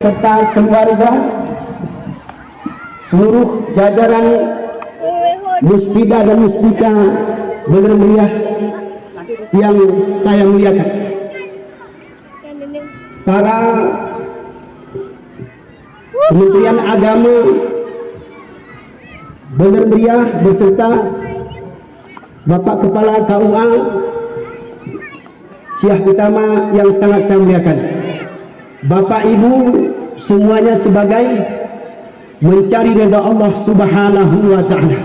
serta keluarga, seluruh jajaran musfidah dan musbika Bener Meriah yang saya muliakan, para Kementerian Agama Bener Meriah beserta Bapak Kepala KUA Syekh Utama yang sangat saya muliakan, Bapak Ibu semuanya sebagai mencari ridha Allah Subhanahu wa taala.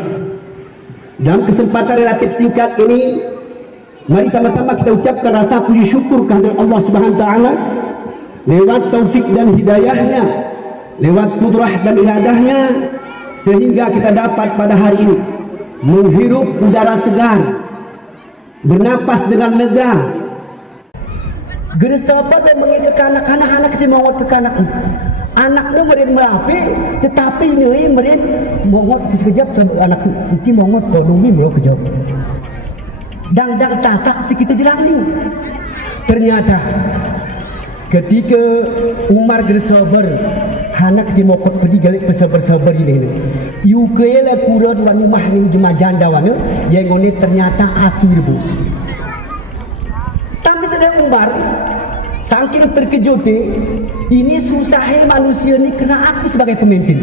Dalam kesempatan relatif singkat ini, mari sama-sama kita ucapkan rasa puji syukur kehadirat Allah Subhanahu wa taala lewat taufik dan hidayahnya, lewat kudrah dan iradahnya, sehingga kita dapat pada hari ini menghirup udara segar, bernapas dengan lega. Geresabat dan mengikat anak-anak kita mawat ke anak merin merapi, tetapi ini merin mongot sekejap sebab anak itu mongot kodumi mau kejap. Dang tasak si kita jelani. Ternyata ketika Umar Geresabar anak kita mokot pergi galik bersabar ini. Iu kela kurang wan rumah ni jemaah janda wana yang ini ternyata aku rebus. Tapi sedang Umar saking terkejut, ini susahnya manusia ni kena aku sebagai pemimpin.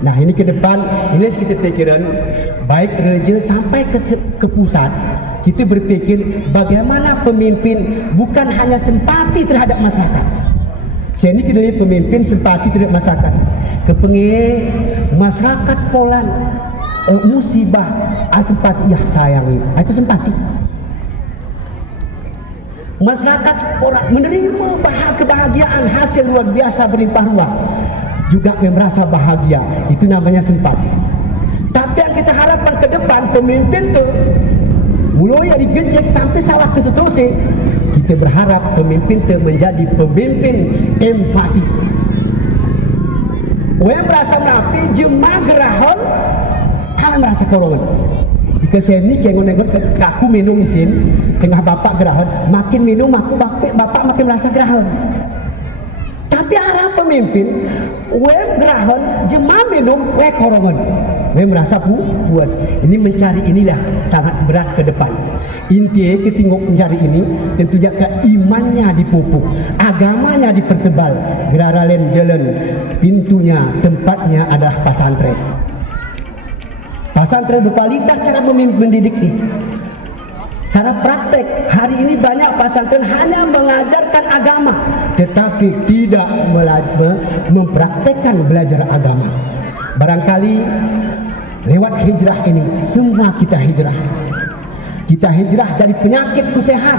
Nah ini ke depan, ini kita pikiran baik raja sampai ke pusat, kita berpikir bagaimana pemimpin bukan hanya simpati terhadap masyarakat. Saya ini kita pemimpin simpati terhadap masyarakat. Kepengen masyarakat Poland musibah, simpati ya sayangi, itu simpati. Masyarakat orang menerima kebahagiaan hasil luar biasa berlimpah ruah, juga merasa bahagia, itu namanya simpati. Tapi yang kita harapkan ke depan pemimpin tu mulai dari gejek sampai salah ke seterusnya, kita berharap pemimpin tu menjadi pemimpin empati. Orang merasa napi jemaah gerahon, hal merasa korongan. Jika saya ni kena aku minum mesin tengah bapak gerahon, makin minum aku bapak makin merasa gerahon. Tapi arah pemimpin, gerahon jemaah minum, korongan, merasa puas. Ini mencari inilah sangat berat ke depan. Intinya ketinggung mencari ini, tentunya keimannya dipupuk, agamanya dipertebal, geraralen jalan, pintunya, tempatnya adalah pesantren. Pesantren berkualitas cara mendidik ini. Secara praktek, hari ini banyak pesantren hanya mengajarkan agama, tetapi tidak mempraktekkan belajar agama. Barangkali lewat hijrah ini, semua kita hijrah. Kita hijrah dari penyakit kusehat.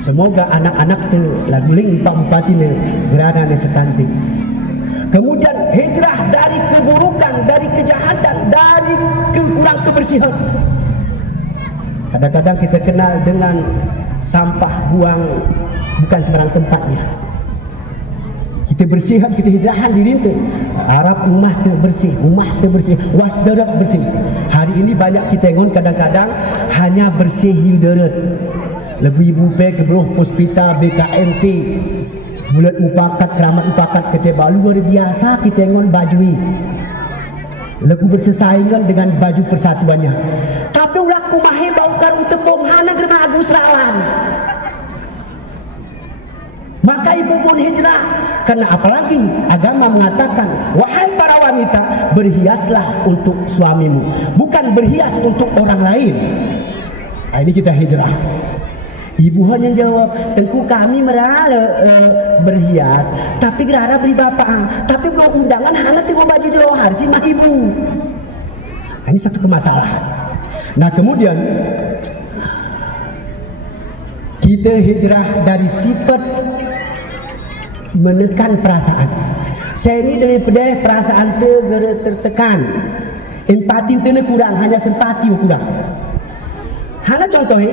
Semoga anak-anak tu laguling Pak Bupati ni berada di setanting. Kemudian hijrah dari keburukan, dari kejahatan, dari kekurang kebersihan. Kadang-kadang kita kenal dengan sampah buang bukan sembarang tempatnya. Kita bersihkan, kita hijrahan diri tu. Harap rumah tu bersih, wasdarat bersih. Hari ini banyak kita ingon kadang-kadang hanya bersih darat. Lebih bupe ke beruh puspita BKMT. Bulat mupakat, keramat mupakat keteba luar biasa kita ingon bajui. Lagu bersesaingan dengan baju persatuannya. Tapi ulah kumahe baukar utepung hana kena Agus Rawan. Maka ibu pun hijrah. Karena apalagi agama mengatakan, wahai para wanita, berhiaslah untuk suamimu, bukan berhias untuk orang lain. Nah, ini kita hijrah. Ibu hanya jawab, tengku kami merala berhias, tapi gerara beri bapak, tapi belum undangan hanya tengok baju johar si mah ibu. Nah, ini satu kemasalahan. Nah kemudian kita hijrah dari sifat menekan perasaan. Saya ini daripada perasaan tertekan, empati itu kurang, hanya simpati kurang. Hana contohnya,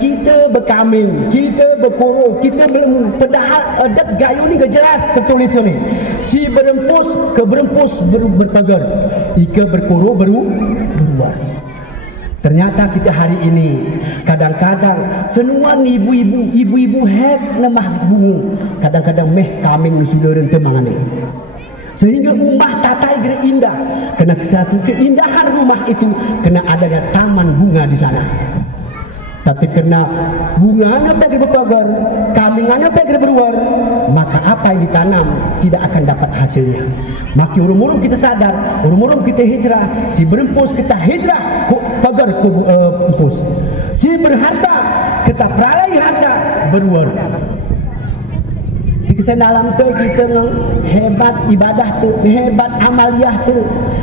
kita berkaming, kita berkoro, kita belum padahal adat gayu ni jelas tertulis ni. Si berempus ke berempus berpagar, ika berkoro beruar. Ternyata kita hari ini kadang-kadang semua ibu-ibu hek nemah bungu, kadang-kadang meh kaming nusuleureun teu mangane. Sehingga rumah tatai gere indah. Kena satu keindahan rumah itu kena adanya taman bunga di sana. Tapi karena bunganya pergi berpagar, kambingannya pergi beruar, maka apa yang ditanam tidak akan dapat hasilnya. Maka urung-urung kita sadar, urung-urung kita hijrah, si berempus kita hijrah, pagar empus. Si berharta, kita peralai harta beruar. Di kesenalam tu kita hebat ibadah tu, hebat amaliyah tu.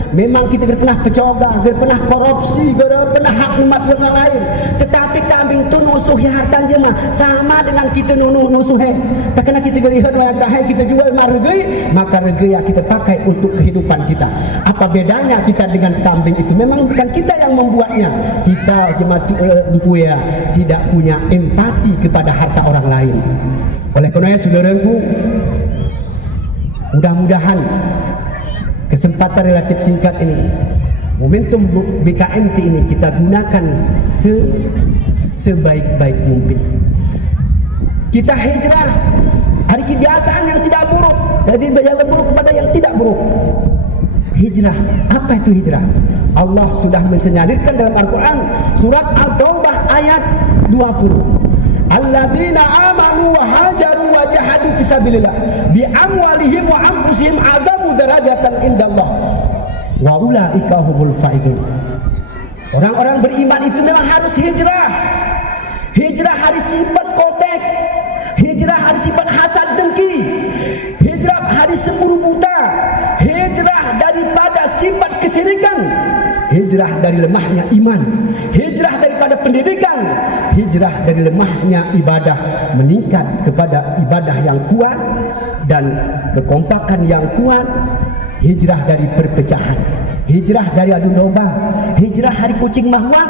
Memang kita pernah pecoga, pernah korupsi, pernah hak umat yang lain. Tetapi kambing tu nusuh harta jema sama dengan kita nusuh. Tak kena kita gelihat wayah kita jual margai, maka regei yang kita pakai untuk kehidupan kita. Apa bedanya kita dengan kambing itu? Memang bukan kita yang membuatnya. Kita jemaat empuya tidak punya empati kepada harta orang lain. Oleh karena itu saudaraku, mudah-mudahan kesempatan relatif singkat ini, momentum BKMT ini kita gunakan sebaik-baik mungkin. Kita hijrah hari kebiasaan yang tidak buruk, dari yang buruk kepada yang tidak buruk. Hijrah, apa itu hijrah? Allah sudah mensinyalirkan dalam Al-Quran surat At-Taubah ayat 20. Alladzina amanu wa hajaru wa jahadu fisabilillah bi amwalihim wa anfusihim adamu darajatan indallah wa ulaika humul faizun. Orang-orang beriman itu memang harus hijrah. Hijrah hari sifat kotek, hijrah hari sifat hasad dengki, hijrah hari semburu buta, hijrah daripada sifat kesyirikan, hijrah dari lemahnya iman, hijrah daripada pendidikan, hijrah dari lemahnya ibadah meningkat kepada ibadah yang kuat dan kekompakan yang kuat, hijrah dari perpecahan, hijrah dari adu domba, hijrah hari kucing mahwat,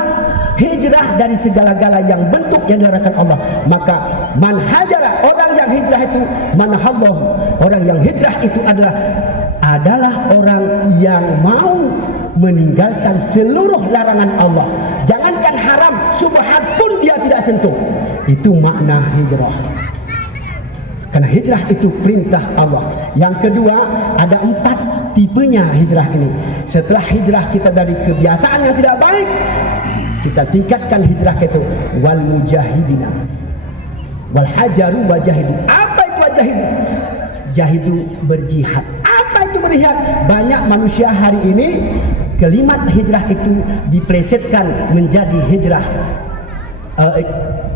hijrah dari segala-gala yang bentuk yang dilarangkan Allah. Maka man hajara, orang yang hijrah itu manahallah, orang yang hijrah itu adalah orang yang mau meninggalkan seluruh larangan Allah. Jangankan haram, subhat pun dia tidak sentuh. Itu makna hijrah. Karena hijrah itu perintah Allah. Yang kedua, ada 4 tipenya hijrah ini. Setelah hijrah kita dari kebiasaan yang tidak baik, kita tingkatkan hijrah itu wal mujahidina wal hajaru wajahidu. Apa itu wajahidu? Jahidu berjihad. Apa itu berjihad? Banyak manusia hari ini kalimat hijrah itu diplesetkan menjadi hijrah.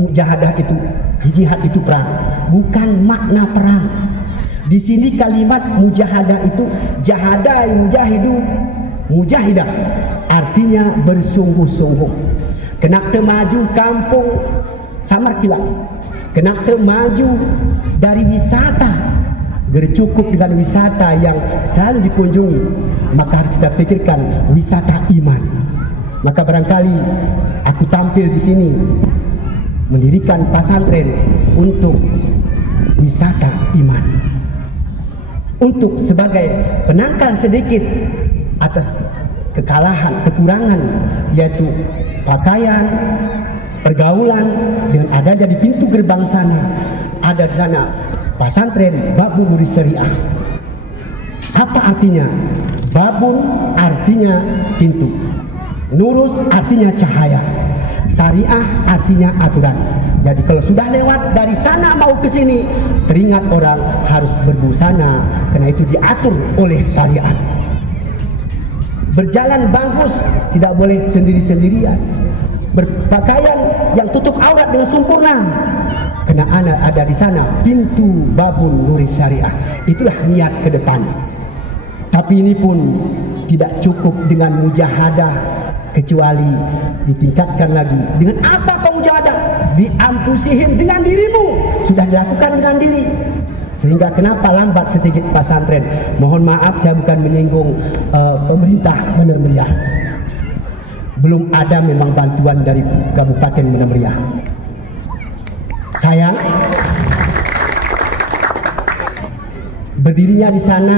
Mujahadah itu, jihad itu perang, bukan makna perang. Di sini kalimat mujahadah itu jahadah mujahidu mujahidah, artinya bersungguh-sungguh. Kena maju kampung samar kilat, kena maju dari wisata, bercukup dengan wisata yang selalu dikunjungi, maka harus kita pikirkan wisata iman. Maka barangkali aku tampil di sini mendirikan pesantren untuk wisata iman, untuk sebagai penangkal sedikit atas kekalahan, kekurangan, yaitu pakaian, pergaulan. Dengan adanya di pintu gerbang sana, ada di sana pesantren Babun Nuri Syariah. Apa artinya? Babun artinya pintu, Nurus artinya cahaya, Syariah artinya aturan. Jadi kalau sudah lewat dari sana mau ke sini, teringat orang harus berbusana, karena itu diatur oleh syariat. Berjalan bagus, tidak boleh sendiri-sendirian. Berpakaian yang tutup aurat dengan sempurna, karena anak ada di sana pintu Babun Nuri Syariah. Itulah niat ke depan. Tapi ini pun tidak cukup dengan mujahadah, kecuali ditingkatkan lagi. Dengan apa kau mujahadah? Biampusihim, dengan dirimu. Sudah dilakukan dengan diri. Sehingga kenapa lambat sedikit pesantren? Mohon maaf, saya bukan menyinggung pemerintah Bener Meriah. Belum ada memang bantuan dari Kabupaten Bener Meriah. Sayang, berdirinya di sana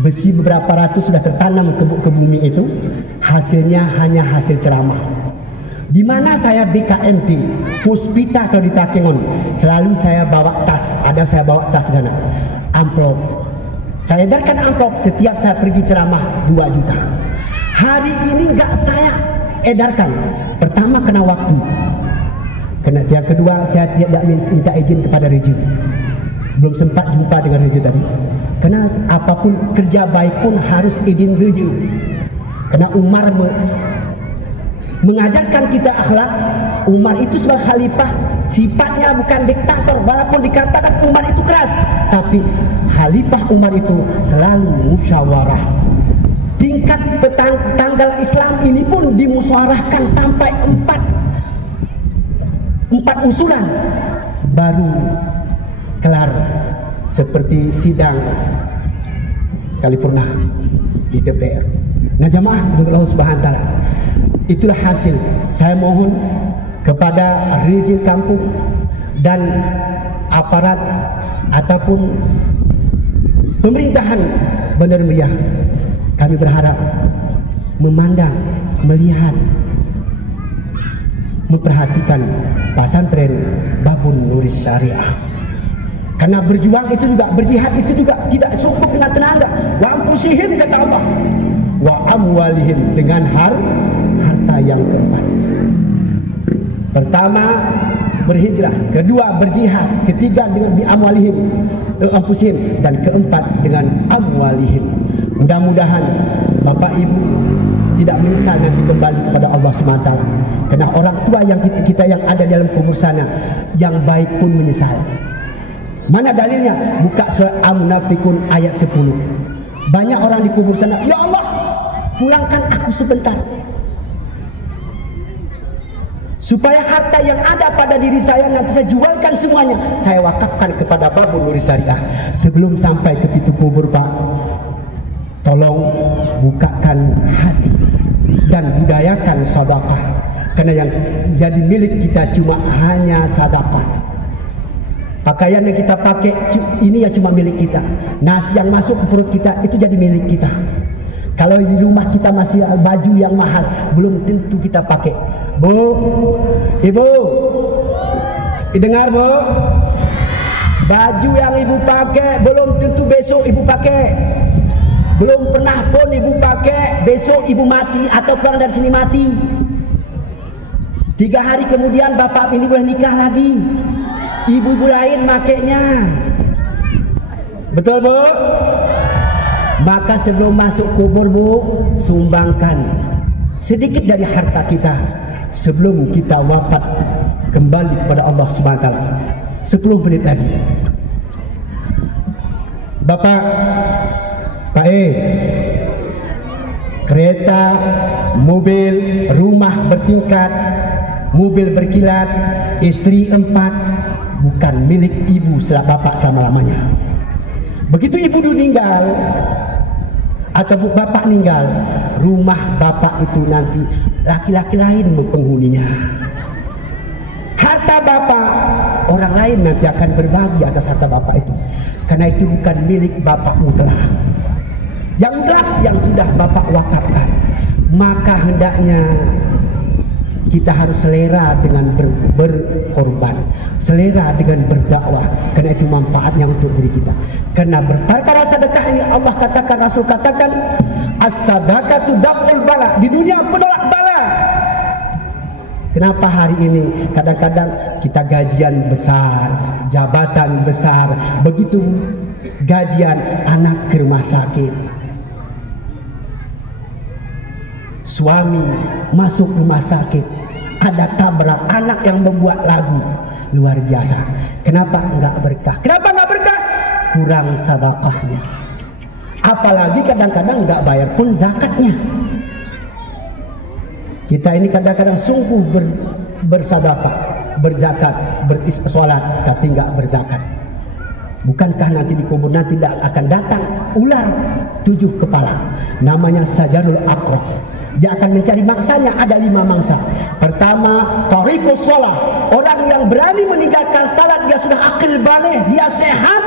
besi beberapa ratus sudah tertanam ke bumi itu, hasilnya hanya hasil ceramah. Di mana saya BKMT, Puspita kalau di Takengon, selalu saya bawa tas, saya bawa tas di sana, amplop. Saya edarkan amplop setiap saya pergi ceramah 2 juta. Hari ini enggak saya edarkan. Pertama kena waktu. Yang kedua saya tidak minta izin kepada Reja. Belum sempat jumpa dengan Reja tadi. Karena apapun kerja baik pun harus izin Reja. Karena Umar mengajarkan kita akhlak. Umar itu sebagai khalifah, sifatnya bukan diktator. Walaupun dikatakan Umar itu keras, tapi khalifah Umar itu selalu musyawarah. Tingkat tanggal Islam ini pun dimusyawarahkan sampai 4 usulan baru kelar, seperti sidang California di DPR. Nah jamaah untuk Allah Subhanahu wa taala, itulah hasil. Saya mohon kepada Reja kampung dan aparat ataupun pemerintahan Bandar Meriah, kami berharap memandang, melihat, memperhatikan pesantren Babun Nuris Syariah. Karena berjuang itu juga, berjihad itu juga tidak cukup dengan tenaga. Wa anfusihim kata Allah, wa amwalihim, dengan harta yang keempat. Pertama berhijrah, kedua berjihad, ketiga dengan bi amwalihim anfusihim, dan keempat dengan amwalihim. Mudah-mudahan Bapak Ibu tidak menyesal nanti kembali kepada Allah SWT. Karena orang tua yang kita yang ada dalam kubur sana, yang baik pun menyesal. Mana dalilnya? Buka surah Al-Munafikun ayat 10. Banyak orang di kubur sana, ya Allah, pulangkan aku sebentar, supaya harta yang ada pada diri saya nanti saya jualkan semuanya, saya wakafkan kepada Babun Nuris Syariah. Sebelum sampai ke pintu kubur, Pak, tolong bukakan hati dan budayakan sedekah. Karena yang jadi milik kita cuma hanya sedekah. Pakaian yang kita pakai ini ya cuma milik kita. Nasi yang masuk ke perut kita itu jadi milik kita. Kalau di rumah kita masih baju yang mahal, belum tentu kita pakai. Bu, Ibu, dengar Bu, baju yang Ibu pakai belum tentu besok Ibu pakai. Belum pernah pun Ibu pakai, besok Ibu mati atau pulang dari sini mati. 3 hari kemudian bapak ini boleh nikah lagi, ibu lain makainya. Betul Bu? Maka sebelum masuk kubur Bu, sumbangkan sedikit dari harta kita sebelum kita wafat kembali kepada Allah Subhanahu wa taala. 10 menit lagi. Bapak, Pak kereta, mobil, rumah bertingkat, mobil berkilat, istri 4, bukan milik ibu setelah bapak selama-lamanya. Begitu ibu meninggal atau bapak meninggal, rumah bapak itu nanti laki-laki lain penghuninya. Harta bapak, orang lain nanti akan berbagi atas harta bapak itu. Karena itu bukan milik bapak mutlak. Yang mutlak yang sudah bapak wakafkan. Maka hendaknya kita harus selera dengan berkorban, selera dengan berdakwah, karena itu manfaatnya untuk diri kita. Karena perkara sedekah ini Allah katakan, Rasul katakan, as-sadaqatu daf'ul bala, di dunia penolak bala. Kenapa hari ini kadang-kadang kita gajian besar, jabatan besar, begitu gajian anak ke rumah sakit, suami masuk rumah sakit, ada tabrak, anak yang membuat lagu luar biasa. Kenapa enggak berkah? Kenapa enggak berkah? Kurang sedekahnya. Apalagi kadang-kadang enggak bayar pun zakatnya. Kita ini kadang-kadang sungguh bersedekah, berzakat, bersolat, tapi enggak berzakat. Bukankah nanti di kubur nanti tidak akan datang ular 7 kepala, namanya Sajarul Aqrab. Dia akan mencari mangsanya, ada 5 mangsa. Pertama, tariqus shalah, orang yang berani meninggalkan salat, dia sudah akil baligh, dia sehat,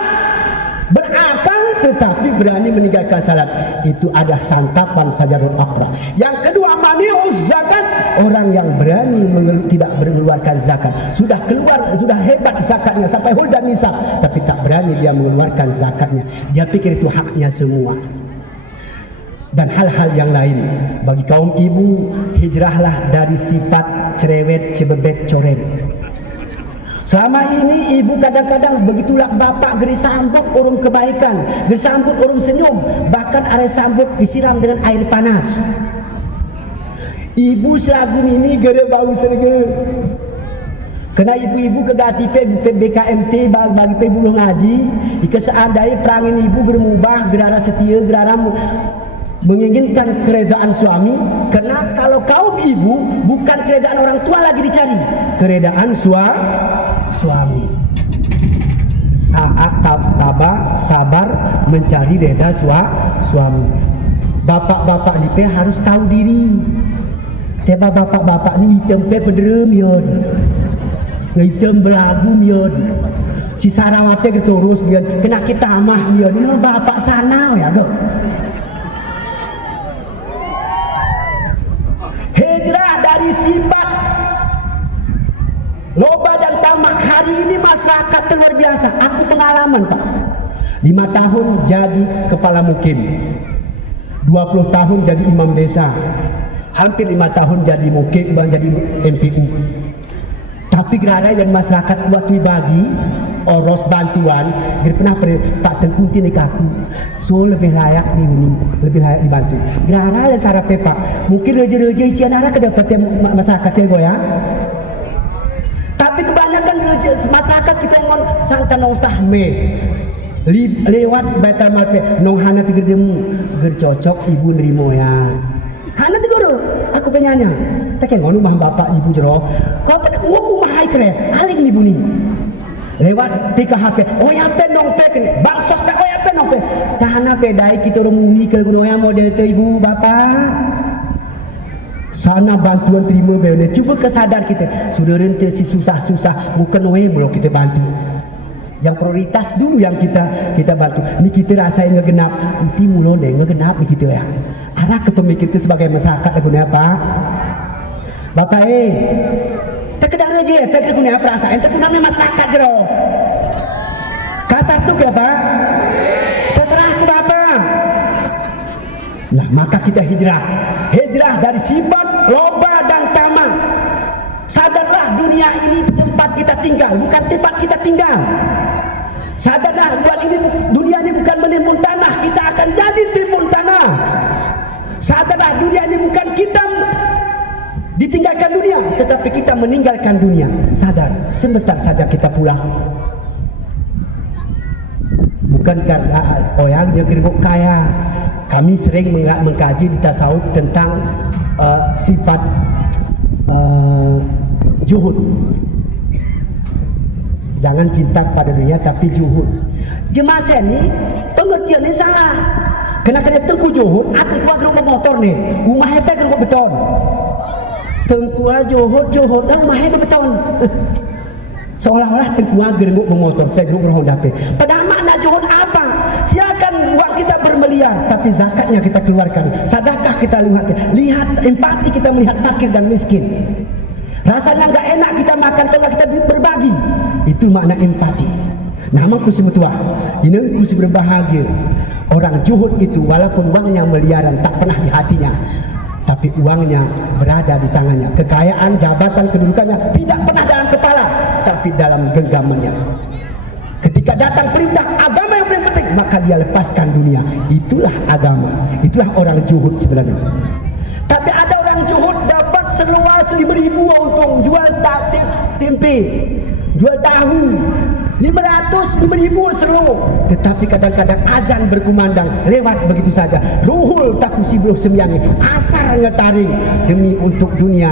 berakal, tetapi berani meninggalkan salat. Itu ada santapan Sajarul Aqrab. Yang kedua, mani'uz zakat, orang yang berani tidak mengeluarkan zakat. Sudah hebat zakatnya sampai hul dan nisab, tapi tak berani dia mengeluarkan zakatnya. Dia pikir itu haknya semua. Dan hal-hal yang lain. Bagi kaum ibu, hijrahlah dari sifat cerewet, cebebet, coret. Selama ini ibu kadang-kadang begitulah bapak geri sambut urung kebaikan, geri sambut urung senyum, bahkan are sambut disiram dengan air panas. Ibu selagu ini gere bau serge. Kena ibu-ibu kegati BKMT bagi pe bulu ngaji, ika seandai perangin ibu germubah gerara setia gerara menginginkan keredaan suami. Karena kalau kaum ibu bukan keredaan orang tua lagi dicari, keredaan suami. Saat tabah sabar mencari reda suami. Bapak-bapak ni pe harus tahu diri. Teba bapak-bapak ni hitam pe pederem yon, hitam belagu yon. Si Sarawak pe terus biar kena kita amah yon. Ini bapak sana ya go. Hijrah dari sifat loba dan tamak. Hari ini masyarakat luar biasa. Aku pengalaman Pak, 5 tahun jadi kepala mukim, 20 tahun jadi imam desa, hampir 5 tahun jadi mukim, jadi MPU. Tapi gerada yang masyarakat waktu bagi oros bantuan, dia pernah Pak Tengkunti ni kaku, so lebih layak lebih layak dibantu. Gerada yang sarap Pak, mungkin reja-reja isian arah kedapatan masyarakatnya goyang. Tapi kebanyakan masyarakat kita ngon santan usah lewat batal malpe nong hana tiga demu gercocok ibu nerimo ya. Hana tiga do, aku penyanya. Tak ngonu mah bapak ibu jero. Kau pada nguku mahai kere, alik ibu ni. Lewat PKHP, oh ya pe nong pe kene, baksos pe oh ya pe nong pe. Tahana pe dai kita rumuni ke gunung yang model te ibu bapak. Sana bantuan terima beone. Cuba kesadar kita, sudah rente si susah-susah bukan we belum kita bantu. Yang prioritas dulu yang kita bantu. Ni kita rasain ngegenap, nanti mulo deh ngegenap ni kita ya. Arah kepemikir itu sebagai masyarakat lagu apa? Bapak terkedar aja, tak guna perasaan, tak guna masyarakat jero. Kasar tu ke Pak? Terserah aku Bapak. Nah, maka kita hijrah dari sifat loba dan tamak. Sadarlah dunia ini tempat kita tinggal, bukan tempat kita tinggal. Sadarlah dunia ini bukan menimbun tanah, kita akan jadi timbun tanah. Sadarlah dunia ini bukan kita ditinggalkan dunia, tetapi kita meninggalkan dunia. Sadar, sebentar saja kita pulang. Bukan karena yang gergok kaya. Kami sering mengkaji di tasawuf tentang sifat juhud. Jangan cinta pada dunia tapi juhud. Jemaah saya ni pengertiannya salah. Kena tengku juhud, aku gua geruk motor nih, rumah hebat geruk beton. Tengku juhud, rumah hebat beton. Seolah-olah tengku geruk motor, geruk Honda pe. Padahal makna juhud apa? Silakan uang kita bermiliar, tapi zakatnya kita keluarkan. Sedekah kita lihat empati kita melihat fakir dan miskin. Rasanya enggak enak kita makan kalau kita berbagi. Itu makna empati. Nama kusi mutua, ini kusi berbahagia. Orang juhud itu walaupun uangnya miliaran tak pernah di hatinya, tapi uangnya berada di tangannya. Kekayaan, jabatan, kedudukannya tidak pernah dalam kepala, tapi dalam genggamannya. Ketika datang perintah agama yang paling penting, maka dia lepaskan dunia. Itulah agama, itulah orang juhud sebenarnya. Tapi ada orang juhud dapat seluas 5.000 untung, jual tempe, jual tahu, 500, 5.000 seru. Tetapi kadang-kadang azan berkumandang lewat begitu saja. Ruhul takusi beluh semyangi, asar ngetaring demi untuk dunia,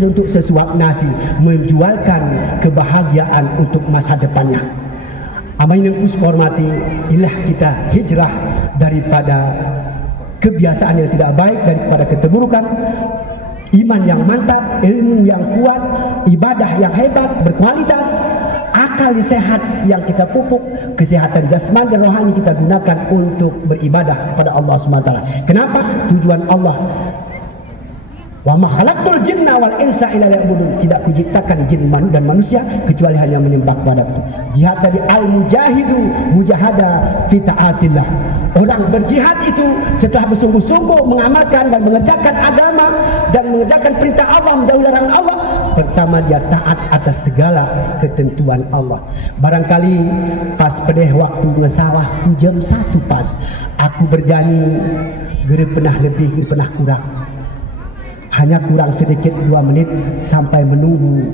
untuk sesuap nasi, menjualkan kebahagiaan untuk masa depannya. Amain yang hormati, ilah kita hijrah daripada kebiasaan yang tidak baik, daripada keterburukan. Iman yang mantap, ilmu yang kuat, ibadah yang hebat, berkualitas, akal sehat yang kita pupuk, kesehatan jasmani dan rohani kita gunakan untuk beribadah kepada Allah SWT. Kenapa? Tujuan Allah Wa ma khalaqtul jinna wal insa illa liya'budun. Tidak kuciptakan jin dan manusia kecuali hanya menyembah kepadaku. Jihad tadi al-mujahidu mujahada fi ta'atillah. Orang berjihad itu setelah bersungguh-sungguh mengamalkan dan mengerjakan agama dan mengerjakan perintah Allah, menjauhi larangan Allah, pertama dia taat atas segala ketentuan Allah. Barangkali pas pedeh waktu ngesawah jam 1 pas aku berjanji gere pernah lebih, gere pernah kurang. Hanya kurang sedikit 2 menit sampai menunggu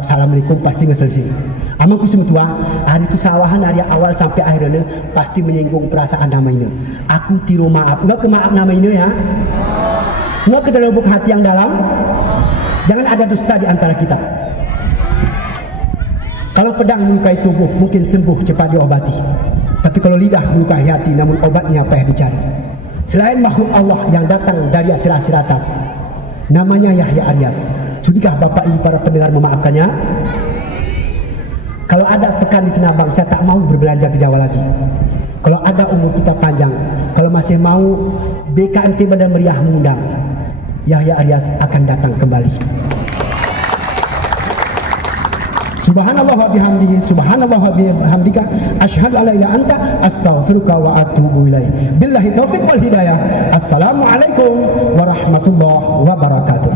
assalamualaikum pasti ngeselesai. Amangku semutua hari kesawahan hari awal sampai akhirnya pasti menyinggung perasaan namanya. Aku tiru maaf, enggak ke maaf namanya ya. Enggak ke dalam lubuk hati yang dalam. Jangan ada dusta di antara kita. Kalau pedang melukai tubuh mungkin sembuh cepat diobati. Tapi kalau lidah melukai hati namun obatnya payah dicari. Selain makhluk Allah yang datang dari asir-asir atas, namanya Yahya Aryas. Sudikah Bapak Ibu para pendengar memaafkannya? Kalau ada pekan di Senabang, saya tak mau berbelanja ke Jawa lagi. Kalau ada umur kita panjang, kalau masih mau BKMT Badan Meriah mengundang, Yahya Aryas akan datang kembali. Subhanallah wa bihamdihi, subhanallah wa bihamdika, asyhadu an la ilaha anta, astaghfiruka wa atubu ilaik. Billahi taufiq wal hidayah. Assalamualaikum warahmatullahi wabarakatuh.